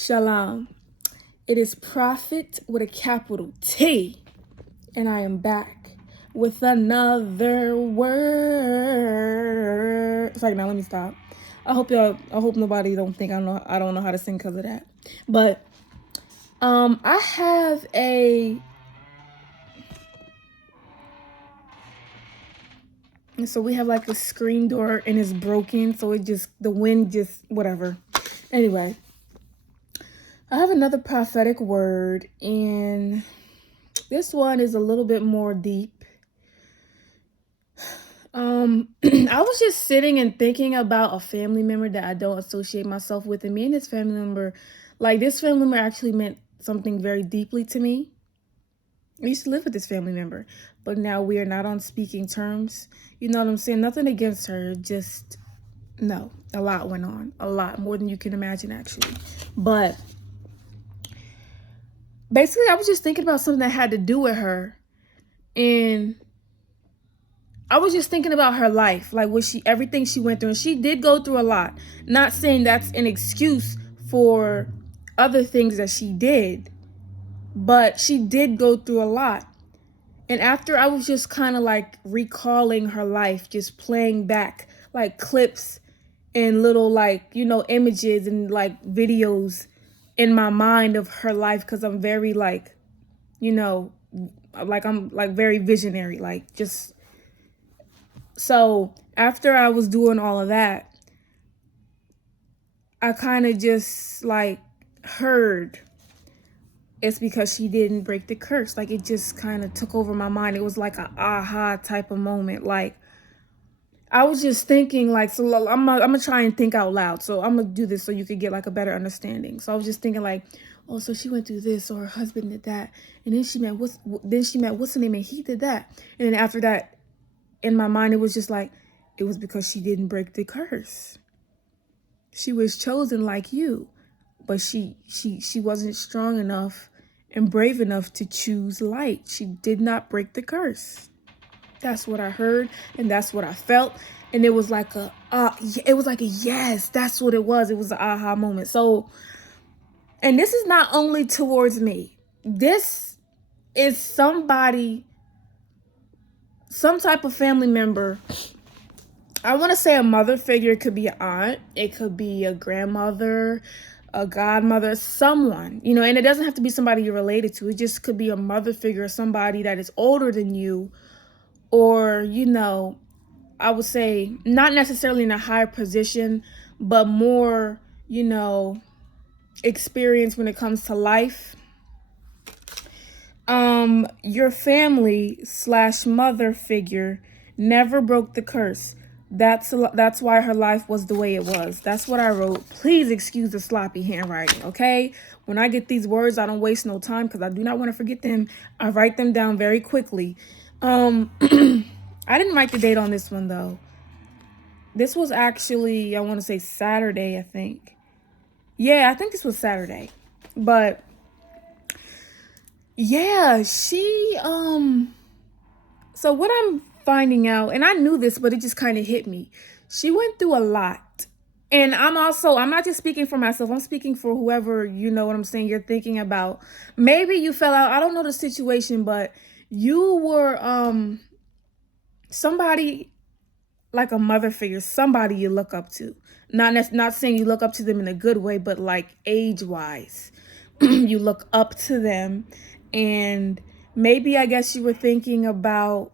Shalom. It is Prophet with a capital T, and I am back with another word. It's like, now let me stop. I hope nobody don't think I don't know how to sing because of that. But I have so we have like a screen door and it's broken, so the wind just whatever. Anyway, I have another prophetic word, and this one is a little bit more deep. I was just sitting and thinking about a family member that I don't associate myself with, and me and this family member actually meant something very deeply to me. I used to live with this family member, but now we are not on speaking terms. You know what I'm saying? Nothing against her, just no. A lot went on, a lot more than you can imagine, actually. But basically, I was just thinking about something that had to do with her, and I was just thinking about her life, like everything she went through, and she did go through a lot. Not saying that's an excuse for other things that she did, but she did go through a lot. And after I was just kind of like recalling her life, just playing back like clips and little images and like videos in my mind of her life, because I'm very I'm very visionary, so after I was doing all of that, I kind of just heard it's because she didn't break the curse. Like, it just kind of took over my mind. It was like an aha type of moment. Like, I was just thinking so I'm gonna try and think out loud. So I'm gonna do this so you could get like a better understanding. So I was just thinking oh, so she went through this, or her husband did that, and then she met what's the name, and he did that, and then after that, in my mind, it was just it was because she didn't break the curse. She was chosen like you, but she wasn't strong enough and brave enough to choose light. She did not break the curse. That's what I heard, and that's what I felt, and it was like a yes, that's what it was. It was an aha moment. So, and this is not only towards me. This is somebody, some type of family member. I want to say a mother figure. It could be an aunt, it could be a grandmother, a godmother, someone, and it doesn't have to be somebody you're related to. It just could be a mother figure, somebody that is older than you, or, I would say not necessarily in a higher position, but more, experience when it comes to life. Your family / mother figure never broke the curse. That's why her life was the way it was. That's what I wrote. Please excuse the sloppy handwriting, okay? When I get these words, I don't waste no time because I do not want to forget them. I write them down very quickly. I didn't write the date on this one, though. This was actually, I want to say Saturday, I think. Yeah, I think this was Saturday. But yeah, so what I'm finding out, and I knew this, but it just kind of hit me. She went through a lot. And I'm not just speaking for myself. I'm speaking for whoever, you know what I'm saying, you're thinking about. Maybe you fell out. I don't know the situation, but you were somebody like a mother figure, somebody you look up to. Not saying you look up to them in a good way, but like age-wise. You look up to them, and maybe I guess you were thinking about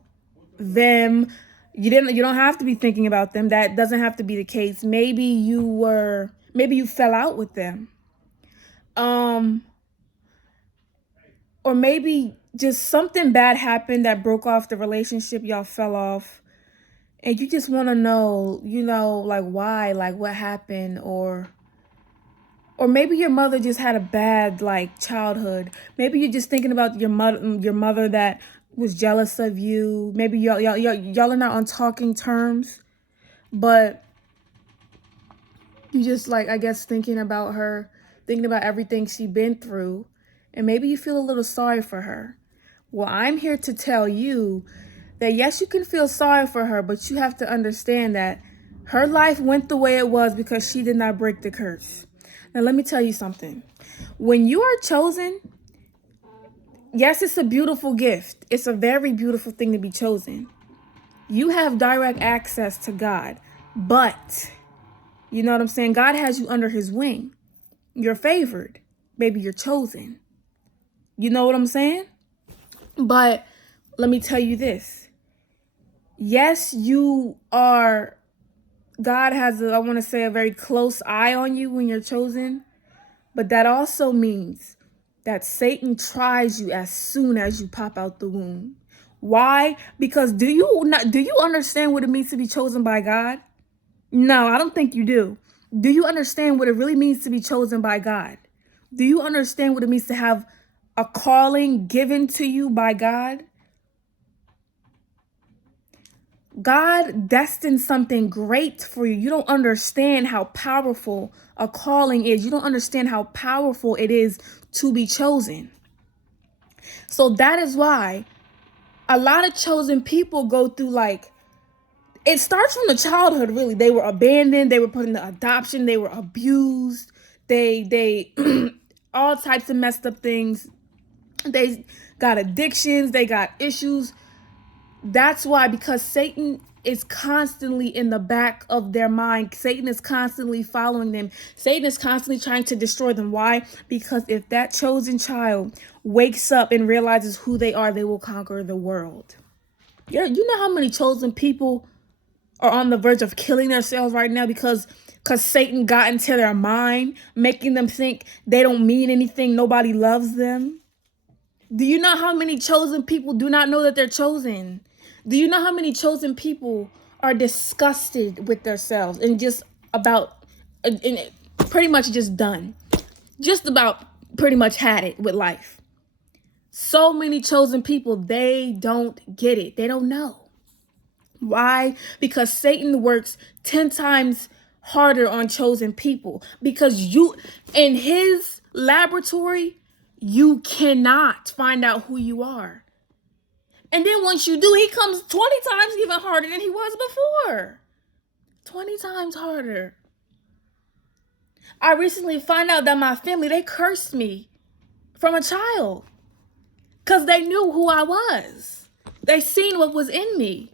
them. You don't have to be thinking about them. That doesn't have to be the case. Maybe you fell out with them. Or maybe just something bad happened that broke off the relationship. Y'all fell off, and you just want to know, why, what happened, or maybe your mother just had a bad childhood. Maybe you're just thinking about your mother that was jealous of you. Maybe y'all are not on talking terms, but you just I guess thinking about her, thinking about everything she's been through, and maybe you feel a little sorry for her. Well, I'm here to tell you that yes, you can feel sorry for her, but you have to understand that her life went the way it was because she did not break the curse. Now, let me tell you something. When you are chosen, yes, it's a beautiful gift. It's a very beautiful thing to be chosen. You have direct access to God, but you know what I'm saying? God has you under his wing. You're favored. Baby, you're chosen. You know what I'm saying? But let me tell you this. Yes, you are, God has, I want to say, a very close eye on you when you're chosen. But that also means that Satan tries you as soon as you pop out the womb. Why? Because do you understand what it means to be chosen by God? No, I don't think you do. Do you understand what it really means to be chosen by God? Do you understand what it means to have a calling given to you by God? God destined something great for you. You don't understand how powerful a calling is. You don't understand how powerful it is to be chosen. So that is why a lot of chosen people go through, like, it starts from the childhood, really. They were abandoned, they were put into adoption, they were abused, they all types of messed up things. They got addictions, they got issues. That's why, because Satan is constantly in the back of their mind. Satan is constantly following them. Satan is constantly trying to destroy them. Why? Because if that chosen child wakes up and realizes who they are, they will conquer the world. You know how many chosen people are on the verge of killing themselves right now because Satan got into their mind, making them think they don't mean anything, nobody loves them? Do you know how many chosen people do not know that they're chosen? Do you know how many chosen people are disgusted with themselves and just about, and pretty much just done? Just about pretty much had it with life. So many chosen people, they don't get it. They don't know. Why? Because Satan works 10 times harder on chosen people. Because you, in his laboratory, you cannot find out who you are. And then once you do, he comes 20 times even harder than he was before. 20 times harder. I recently found out that my family, they cursed me from a child because they knew who I was. They seen what was in me.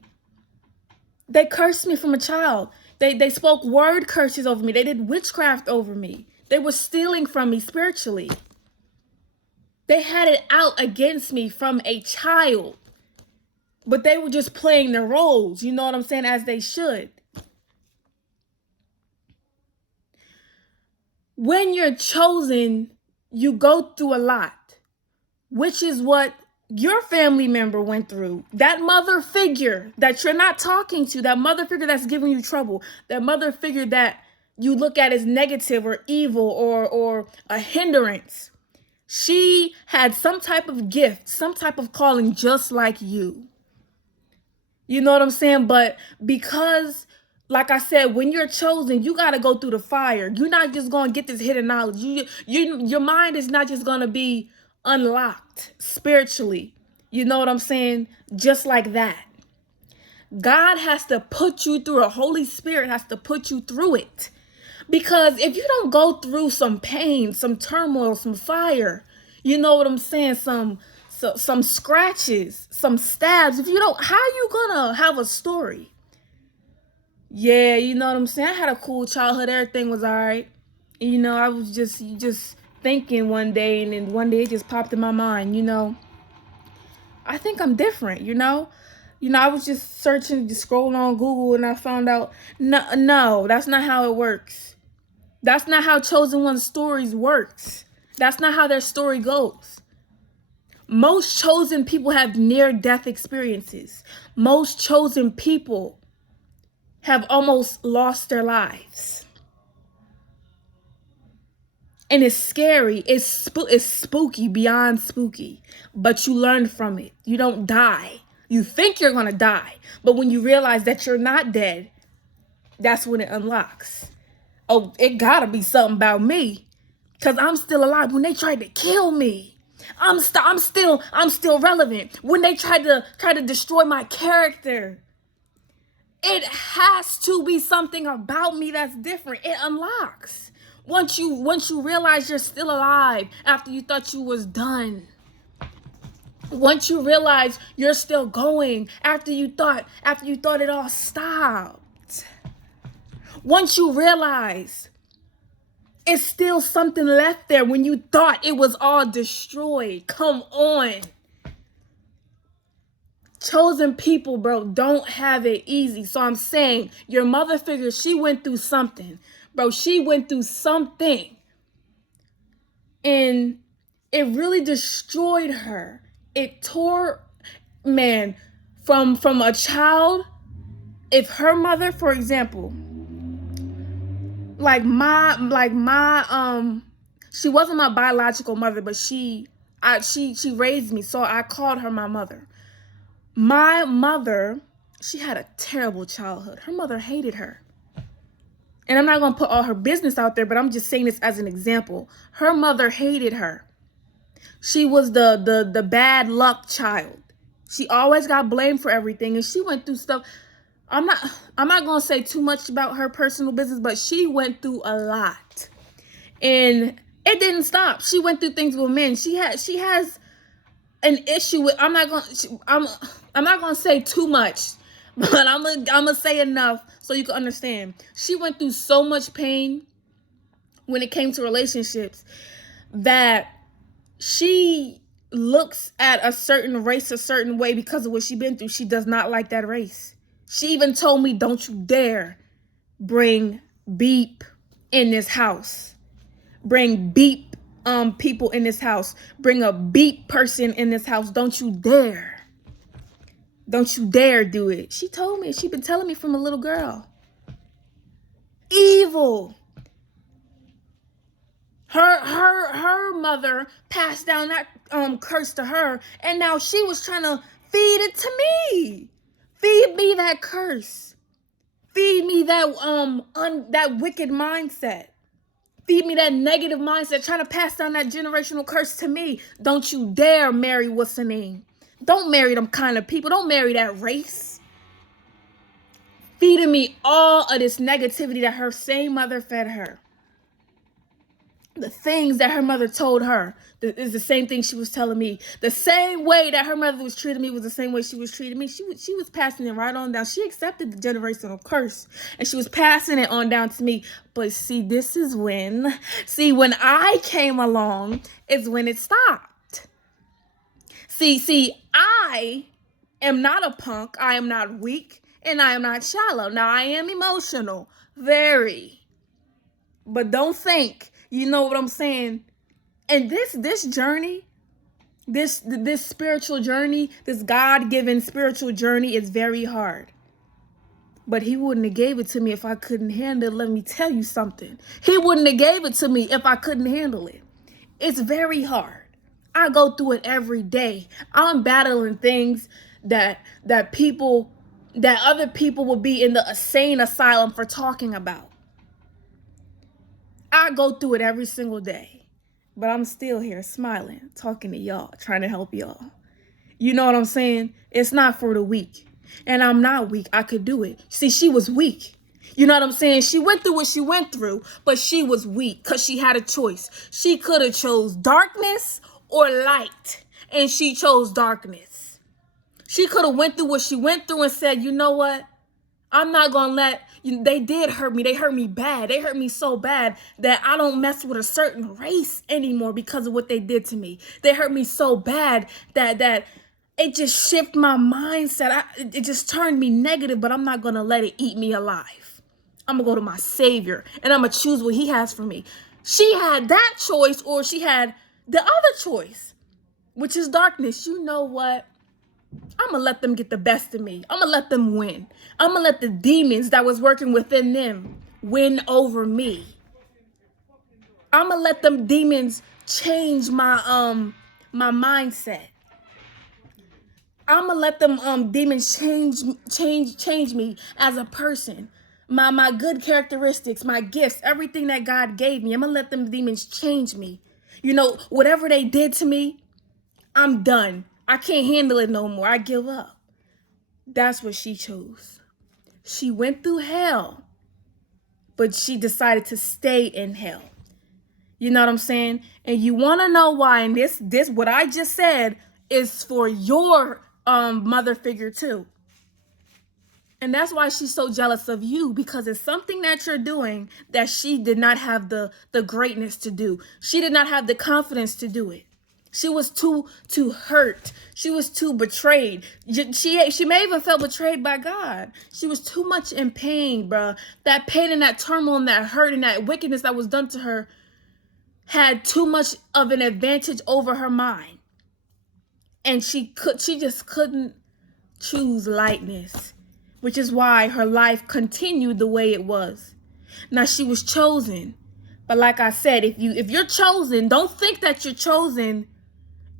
They cursed me from a child. They spoke word curses over me. They did witchcraft over me. They were stealing from me spiritually. They had it out against me from a child. But they were just playing their roles, you know what I'm saying, as they should. When you're chosen, you go through a lot, which is what your family member went through. That mother figure that you're not talking to, that mother figure that's giving you trouble, that mother figure that you look at as negative or evil or a hindrance. She had some type of gift, some type of calling just like you. You know what I'm saying? But because, like I said, when you're chosen, you got to go through the fire. You're not just going to get this hidden knowledge. Your mind is not just going to be unlocked spiritually. You know what I'm saying? Just like that. God has to put you through, a Holy Spirit has to put you through it. Because if you don't go through some pain, some turmoil, some fire, you know what I'm saying? Some scratches, some stabs. If you don't, how you gonna have a story? Yeah, you know what I'm saying? I had a cool childhood. Everything was all right. You know, I was just thinking one day, and then one day it just popped in my mind, I think I'm different, I was just searching, just scrolling on Google, and I found out, no, that's not how it works. That's not how chosen one's stories works. That's not how their story goes. Most chosen people have near-death experiences. Most chosen people have almost lost their lives. And it's scary. It's spooky, beyond spooky. But you learn from it. You don't die. You think you're going to die. But when you realize that you're not dead, that's when it unlocks. Oh, it gotta be something about me, because I'm still alive. When they tried to kill me, I'm still relevant. When they tried to destroy my character, it has to be something about me that's different. It unlocks. Once you realize you're still alive after you thought you was done. Once you realize you're still going after you thought it all stopped. Once you realize it's still something left there when you thought it was all destroyed. Come on. Chosen people, bro, don't have it easy. So I'm saying your mother figure, she went through something. Bro, she went through something. And it really destroyed her. It tore, man, from a child. If her mother, for example, she wasn't my biological mother, but she raised me, so I called her my mother. My mother, she had a terrible childhood. Her mother hated her. And I'm not going to put all her business out there, but I'm just saying this as an example. Her mother hated her. She was the bad luck child. She always got blamed for everything, and she went through stuff. I'm not going to say too much about her personal business, but she went through a lot. And it didn't stop. She went through things with men. She has an issue with, I'm not going to say too much, but I'm going to say enough so you can understand. She went through so much pain when it came to relationships that she looks at a certain race a certain way because of what she's been through. She does not like that race. She even told me, don't you dare bring beep in this house. Bring beep people in this house. Bring a beep person in this house. Don't you dare. Don't you dare do it. She told me. She's been telling me from a little girl. Evil. Her mother passed down that curse to her, and now she was trying to feed it to me. Feed me that curse. Feed me that that wicked mindset. Feed me that negative mindset, trying to pass down that generational curse to me. Don't you dare marry what's her name. Don't marry them kind of people. Don't marry that race. Feeding me all of this negativity that her same mother fed her. The things that her mother told her is the same thing she was telling me. The same way that her mother was treating me was the same way she was treating me. She was passing it right on down. She accepted the generational curse, and she was passing it on down to me. But see, when I came along is when it stopped. See, I am not a punk. I am not weak, and I am not shallow. Now, I am emotional, very. But don't think, you know what I'm saying? And this journey, this spiritual journey, this God-given spiritual journey is very hard. But he wouldn't have gave it to me if I couldn't handle it. Let me tell you something. He wouldn't have gave it to me if I couldn't handle it. It's very hard. I go through it every day. I'm battling things that other people would be in the insane asylum for talking about. I go through it every single day, but I'm still here smiling, talking to y'all, trying to help y'all. You know what I'm saying? It's not for the weak, and I'm not weak. I could do it. See, she was weak. You know what I'm saying? She went through what she went through, but she was weak because she had a choice. She could have chose darkness or light, and she chose darkness. She could have went through what she went through and said, you know what? I'm not going to let, they did hurt me. They hurt me bad. They hurt me so bad that I don't mess with a certain race anymore because of what they did to me. They hurt me so bad that it just shifted my mindset. It just turned me negative, but I'm not going to let it eat me alive. I'm going to go to my Savior, and I'm going to choose what he has for me. She had that choice, or she had the other choice, which is darkness. You know what? I'm going to let them get the best of me. I'm going to let them win. I'm going to let the demons that was working within them win over me. I'm going to let them demons change my my mindset. I'm going to let them demons change me as a person. My good characteristics, my gifts, everything that God gave me. I'm going to let them demons change me. You know, whatever they did to me, I'm done. I can't handle it no more. I give up. That's what she chose. She went through hell, but she decided to stay in hell. You know what I'm saying? And you want to know why. And this what I just said is for your mother figure too. And that's why she's so jealous of you, because it's something that you're doing that she did not have the greatness to do. She did not have the confidence to do it. She was too hurt. She was too betrayed. She may even felt betrayed by God. She was too much in pain, bruh. That pain and that turmoil and that hurt and that wickedness that was done to her had too much of an advantage over her mind. And she just couldn't choose lightness, which is why her life continued the way it was. Now, she was chosen, but like I said, if you're chosen, don't think that you're chosen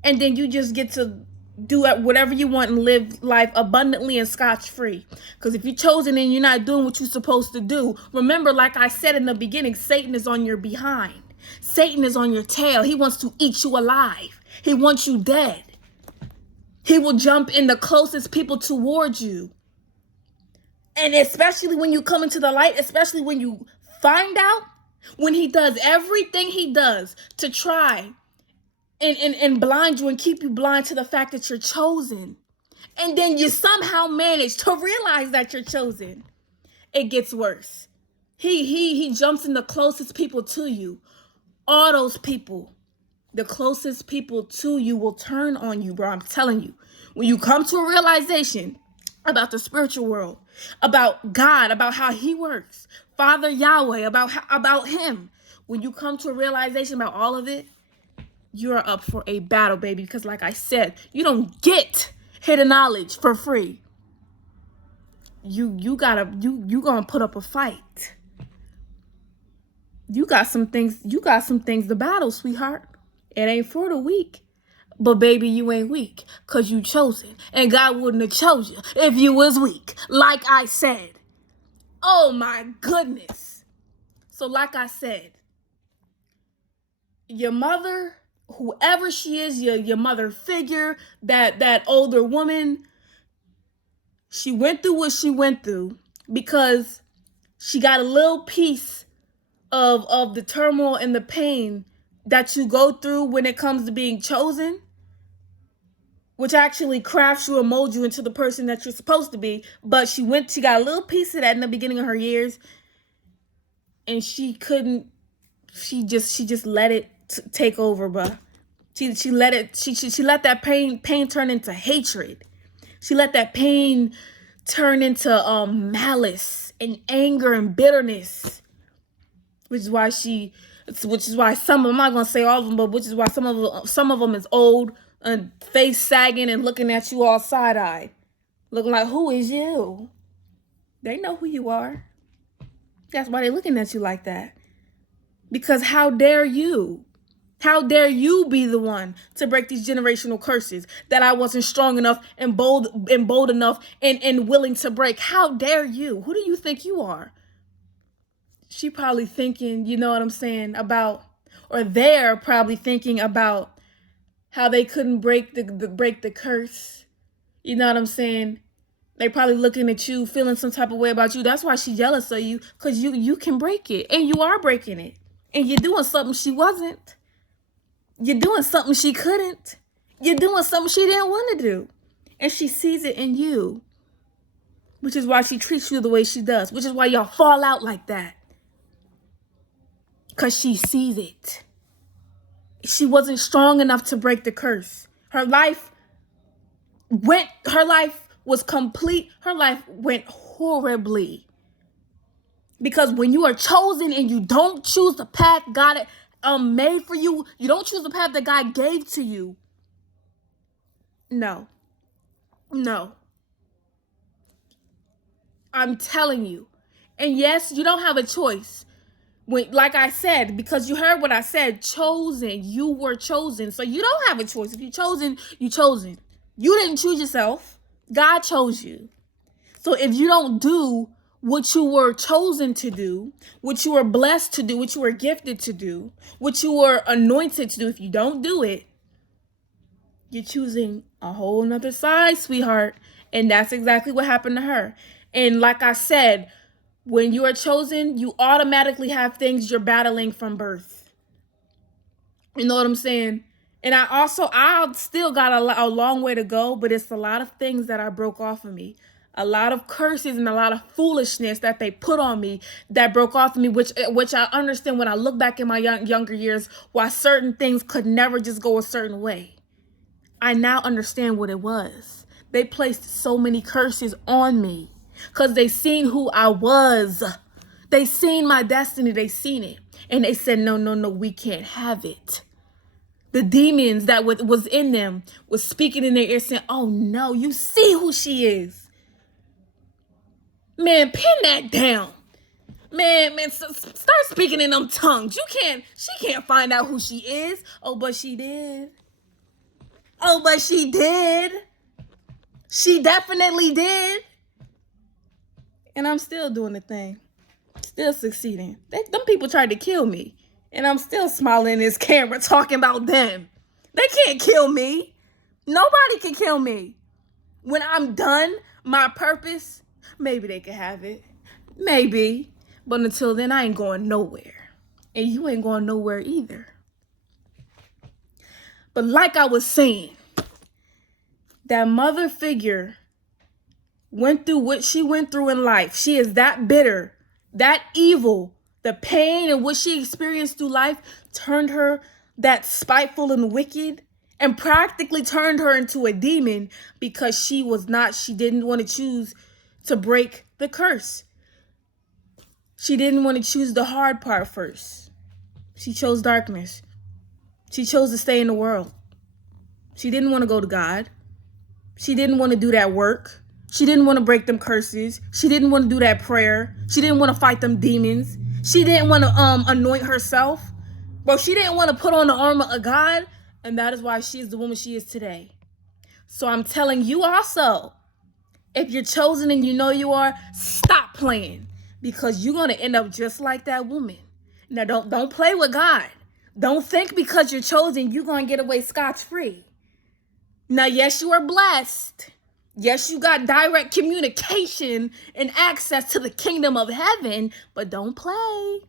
and then you just get to do whatever you want and live life abundantly and scotch-free. Because if you're chosen and you're not doing what you're supposed to do, remember, like I said in the beginning, Satan is on your behind. Satan is on your tail. He wants to eat you alive. He wants you dead. He will jump in the closest people towards you. And especially when you come into the light, especially when you find out, when he does everything he does to try and blind you and keep you blind to the fact that you're chosen. And then you somehow manage to realize that you're chosen. It gets worse. He jumps in the closest people to you. All those people, the closest people to you will turn on you, bro. I'm telling you. When you come to a realization about the spiritual world, about God, about how he works, Father Yahweh, about him, when you come to a realization about all of it, you're up for a battle, baby. Because like I said, you don't get hidden knowledge for free. You gonna put up a fight. You got some things to battle, sweetheart. It ain't for the weak. But baby, you ain't weak, because you chosen. And God wouldn't have chose you if you was weak. Like I said. Oh my goodness. So like I said, your mother, whoever she is, your mother figure, that older woman, she went through what she went through because she got a little piece of the turmoil and the pain that you go through when it comes to being chosen, which actually crafts you and molds you into the person that you're supposed to be. But she got a little piece of that in the beginning of her years, and she just let it take over, bruh. She let that pain turn into hatred. She let that pain turn into malice and anger and bitterness, which is why some of them, I'm not gonna say all of them, but which is why some of them is old and face sagging and looking at you all side-eyed, looking like, who is you? They know who you are. That's why they're looking at you like that. Because how dare you? How dare you be the one to break these generational curses that I wasn't strong enough and bold enough and willing to break? How dare you? Who do you think you are? She probably thinking, you know what I'm saying, or they're probably thinking about how they couldn't break the curse. You know what I'm saying? They probably looking at you, feeling some type of way about you. That's why she's jealous of you, because you can break it, and you are breaking it. And you're doing something she wasn't. You're doing something she couldn't. You're doing something she didn't want to do. And she sees it in you, which is why she treats you the way she does, which is why y'all fall out like that. Because she sees it. She wasn't strong enough to break the curse. Her life was complete. Her life went horribly. Because when you are chosen and you don't choose the path God made for you, you don't choose the path that God gave to you. No. I'm telling you. And yes, you don't have a choice. Like I said, because you heard what I said, chosen. You were chosen. So you don't have a choice. If you're chosen, you're chosen. You didn't choose yourself. God chose you. So if you don't do what you were chosen to do, what you were blessed to do, what you were gifted to do, what you were anointed to do, if you don't do it, you're choosing a whole nother side, sweetheart. And that's exactly what happened to her. And like I said, when you are chosen, you automatically have things you're battling from birth. You know what I'm saying? And I still got a long way to go, but it's a lot of things that I broke off of me. A lot of curses and a lot of foolishness that they put on me that broke off of me, which I understand when I look back in my younger years, why certain things could never just go a certain way. I now understand what it was. They placed so many curses on me because they seen who I was. They seen my destiny. They seen it. And they said, no, no, no, we can't have it. The demons that was in them was speaking in their ear saying, oh no, you see who she is. Man, pin that down. Man, start speaking in them tongues. She can't find out who she is. Oh, but she did. Oh, but she did. She definitely did. And I'm still doing the thing. Still succeeding. Them people tried to kill me. And I'm still smiling in this camera talking about them. They can't kill me. Nobody can kill me. When I'm done, my purpose, maybe they can have it. Maybe. But until then, I ain't going nowhere. And you ain't going nowhere either. But like I was saying, that mother figure went through what she went through in life. She is that bitter, that evil. The pain and what she experienced through life turned her that spiteful and wicked and practically turned her into a demon because she didn't want to choose to break the curse. She didn't want to choose the hard part first. She chose darkness. She chose to stay in the world. She didn't want to go to God. She didn't want to do that work. She didn't want to break them curses. She didn't want to do that prayer. She didn't want to fight them demons. She didn't want to anoint herself. Well, she didn't want to put on the armor of God. And that is why she is the woman she is today. So I'm telling you also, if you're chosen and you know you are, stop playing. Because you're going to end up just like that woman. Now, don't play with God. Don't think because you're chosen, you're going to get away scotch-free. Now, yes, you are blessed. Yes, you got direct communication and access to the kingdom of heaven, but don't play.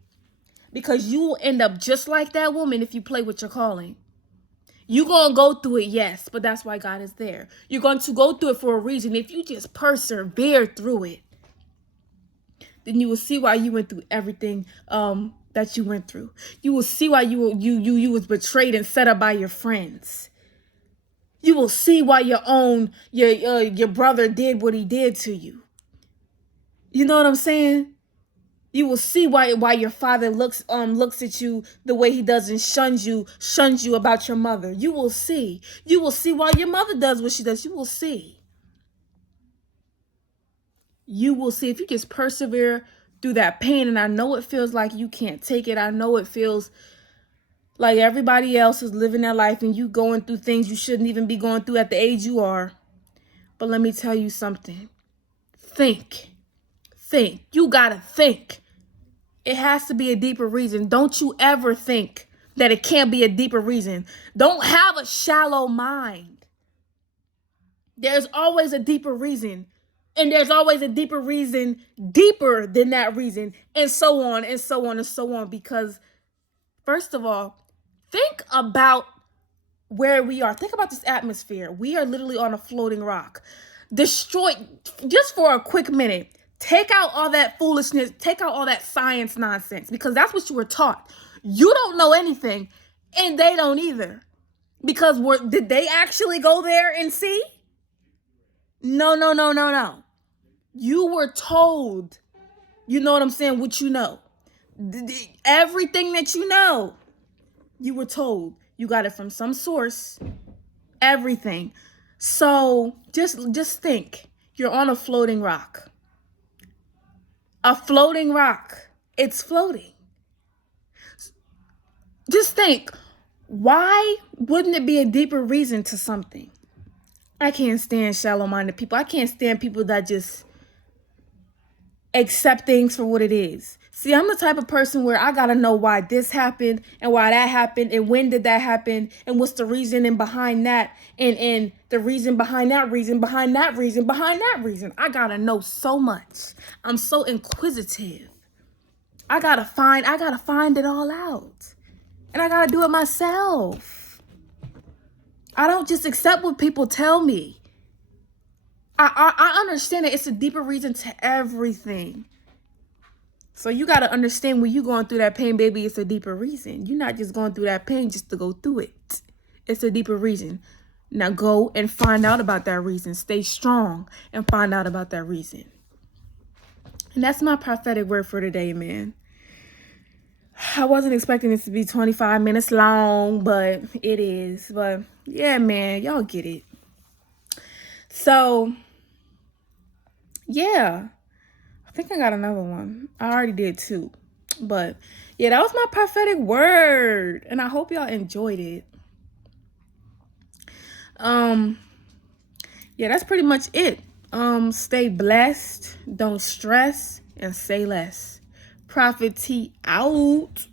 Because you will end up just like that woman if you play with your calling. You're going to go through it, yes, but that's why God is there. You're going to go through it for a reason. If you just persevere through it, then you will see why you went through everything that you went through. You will see why you was betrayed and set up by your friends. You will see why your brother did what he did to you. You know what I'm saying? You will see why your father looks at you the way he does and shuns you about your mother. You will see. You will see why your mother does what she does. You will see. You will see if you just persevere through that pain. And I know it feels like you can't take it. I know it feels like everybody else is living their life and you going through things you shouldn't even be going through at the age you are. But let me tell you something. Think. You gotta think. It has to be a deeper reason. Don't you ever think that it can't be a deeper reason. Don't have a shallow mind. There's always a deeper reason. And there's always a deeper reason, deeper than that reason. And so on and so on and so on. Because first of all, think about where we are. Think about this atmosphere. We are literally on a floating rock. Destroy, just for a quick minute, take out all that foolishness, take out all that science nonsense, because that's what you were taught. You don't know anything, and they don't either. Because did they actually go there and see? No. You were told, you know what I'm saying, what you know. Everything that you know, you were told. You got it from some source. Everything. So just think. You're on a floating rock. A floating rock. It's floating. Just think. Why wouldn't it be a deeper reason to something? I can't stand shallow-minded people. I can't stand people that just accept things for what it is. See, I'm the type of person where I gotta know why this happened and why that happened and when did that happen and what's the reason and behind that and the reason behind that reason behind that reason behind that reason. I gotta know so much. I'm so inquisitive. I gotta find it all out. And I got to do it myself. I don't just accept what people tell me. I understand that it's a deeper reason to everything. So you got to understand when you're going through that pain, baby, it's a deeper reason. You're not just going through that pain just to go through it. It's a deeper reason. Now go and find out about that reason. Stay strong and find out about that reason. And that's my prophetic word for today, man. I wasn't expecting this to be 25 minutes long, but it is. But yeah, man, y'all get it. So, yeah. I think I got another one. I already did two. But yeah, that was my prophetic word. And I hope y'all enjoyed it. Yeah, that's pretty much it. Stay blessed, don't stress, and say less. Prophet T out.